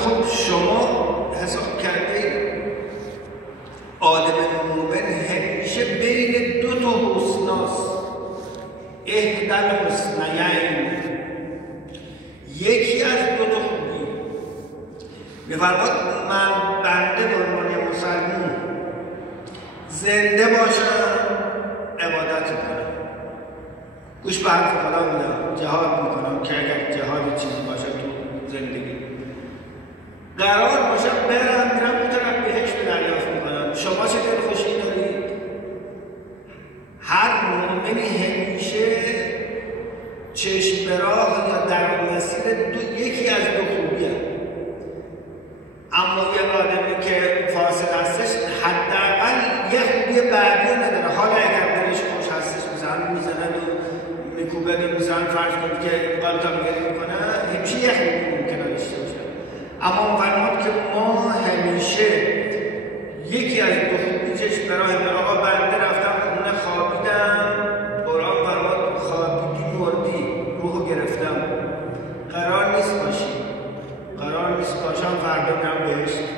خب شما حساب کرده آدم مومن همیشه بین دو تا حسناست، اهدی الحسنیین، یکی از دو تا خوبی. می‌فرماد من بنده به عنوان مسلمان زنده باشم عبادت کنم، گوش به حرف خدا میدم، جهاد میکنم که اگر جهاد چیزی باشه تو زندگی قرار باشه میرم اون طرف بهشت دریافت میکنم. شما چه دلخوشی دارید؟ هر مومنی همیشه چشم به راه یا در مسیر یکی از دو خوبیه. اما یه آدمی که فاصل هستش حداقل یه خوبی بعدی نداره. حالا اگر دلش خوش هستش میزنه و میکوبه میزنه فرض کنید که قلطا میکنه، همیشه یه خوبی ممکنه داشته باشه. اما فرمود که ما همیشه یکی از دو خوبی چشم به راه آقا بنده رفتم خونه خوابیدم، قرآن فرمود خوابیدی مردی، روحو گرفتم، قرار نیست باشی، قرار نیست باشم فردا میرم بهشت.